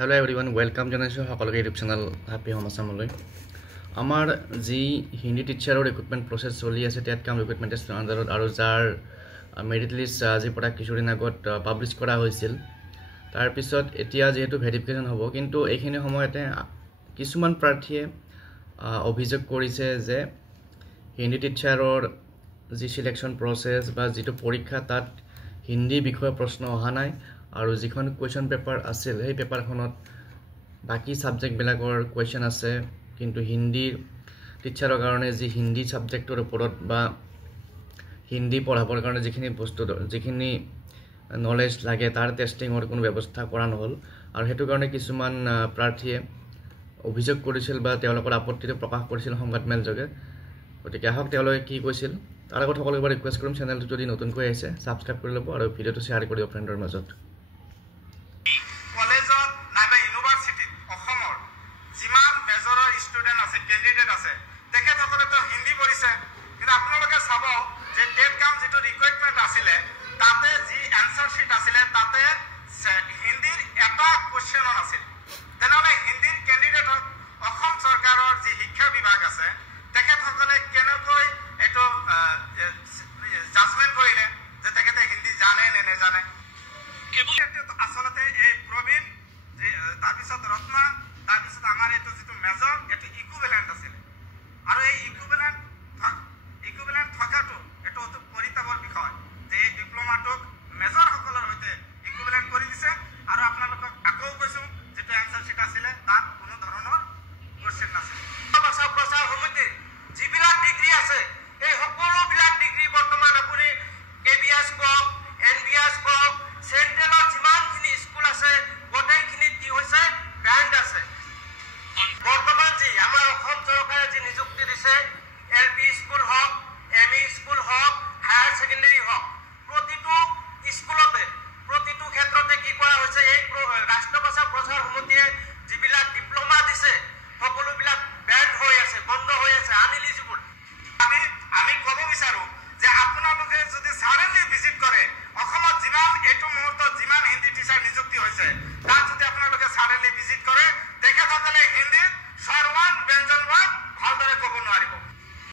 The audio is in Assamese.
Hello everyone, welcome জনাইছো সকলোকে ইউটিউব চেনেল হ্যাপি হোম আসামলৈ। আমাৰ যি হিন্দী টিচাৰৰ ৰিক্ৰুটমেণ্ট প্ৰচেছ চলি আছে টেট কাম ৰিক্ৰুটমেণ্ট টেষ্টৰ আণ্ডাৰত আৰু যাৰ মেৰিট লিষ্ট আজিৰ পৰা কিছুদিন আগত পাব্লিছ কৰা হৈছিল, তাৰপিছত এতিয়া যিহেতু ভেৰিফিকেশ্যন হ'ব, কিন্তু এইখিনি সময়তে কিছুমান প্ৰাৰ্থীয়ে অভিযোগ কৰিছে যে হিন্দী টিচাৰৰ যি সিলেকশ্যন প্ৰচেছ বা যিটো পৰীক্ষা তাত হিন্দী বিষয়ে প্ৰশ্ন অহা নাই আৰু যিখন কুৱেশ্যন পেপাৰ আছিল সেই পেপাৰখনত বাকি সাবজেক্টবিলাকৰ কুৱেশ্যন আছে, কিন্তু হিন্দী টিচাৰৰ কাৰণে যি হিন্দী সাবজেক্টৰ ওপৰত বা হিন্দী পঢ়াবৰ কাৰণে যিখিনি নলেজ লাগে তাৰ টেষ্টিঙৰ কোনো ব্যৱস্থা কৰা নহ'ল। আৰু সেইটো কাৰণে কিছুমান প্ৰাৰ্থীয়ে অভিযোগ কৰিছিল বা তেওঁলোকৰ আপত্তিটো প্ৰকাশ কৰিছিল সংবাদমেল যোগে। গতিকে আহক তেওঁলোকে কি কৈছিল। তাৰ আগত সকলোকে ৰিকুৱেষ্ট কৰিম, চেনেলটো যদি নতুনকৈ আহিছে ছাবস্ক্ৰাইব কৰি ল'ব আৰু ভিডিঅ'টো শ্বেয়াৰ কৰি দিব ফ্ৰেণ্ডৰ মাজত। কলেজত নাইবা ইউনিভাৰ্চিটিত অসমৰ যিমান মেজৰৰ ষ্টুডেণ্ট আছে, কেণ্ডিডেট আছে, তেখেতসকলেতো হিন্দী পঢ়িছে, কিন্তু আপোনালোকে চাব যে টেট কাম যিটো ৰিকুৱাৰমেণ্ট আছিলে তাতে যি এনচাৰ শ্বীট আছিলে তাতে হিন্দীৰ এটা কুৱেশ্যনো নাছিল। তেনেহ'লে হিন্দীৰ কেণ্ডিডেটক অসম চৰকাৰৰ যি শিক্ষা বিভাগ আছে তেখেতসকলে কেনেকৈ এইটো জাজমেণ্ট কৰিলে যে তেখেতে হিন্দী জানে নে নেজানে। আচলতে এই প্ৰবীণ তাৰপিছত ৰত্না তাৰপিছত আমাৰ এইটো যিটো মেজৰ এইটো ইকুইভেলেণ্ট আছিলে, আৰু এই ইকুইভেলেণ্ট থকাটো এইটো অতি পৰিতাপৰ বিষয় যে এই ডিপ্ল'মাটোক মেজৰসকলৰ সৈতে ইকুইভেলেণ্ট কৰি দিছে। আৰু আপোনালোকক আকৌ কৈছোঁ, যিটো এনচাৰ শ্বীট আছিলে তাত কোনো ধৰণৰ কুৱেশ্যন নাছিলে। ভাষা প্ৰচাৰ সমিতিৰ যিবিলাক ডিগ্ৰী আছে এই সকলোবিলাক ডিগ্ৰী বৰ্তমান আপুনি KBS কওক, NBS কওক, চেণ্ট্ৰেলৰ যিমানখিনি স্কুল আছে গোটেইখিনিত কি হৈছে ব্ৰেণ্ড আছে। বৰ্তমান যি আমাৰ অসম চৰকাৰে যি নিযুক্তি দিছে LP স্কুল হওক, ME স্কুল হওক, হায়াৰ ছেকেণ্ডেৰী হওক, প্ৰতিটো স্কুলতে প্ৰতিটো ক্ষেত্ৰতে কি কৰা হৈছে, এই ৰাষ্ট্ৰীয় ভাষা প্ৰচাৰ সমিতিয়ে যিবিলাক ডিপ্ল'মা দিছে সকলোবিলাক বেণ্ড হৈ আছে, বন্ধ হৈ আছে, আনএলিজিবল। আমি ক'ব বিচাৰোঁ যে আপোনালোকে যদি ছাডেনলি ভিজিট কৰে অসমত যিমান এইটো মুহূৰ্তত যিমান হিন্দী টিচাৰ নিযুক্তি হৈছে তাত যদি আপোনালোকে ছাডেনলি ভিজিট কৰে তেখেতসকলে হিন্দীত স্বৰৱান ব্যঞ্জনৱান ভালদৰে ক'ব নোৱাৰিব।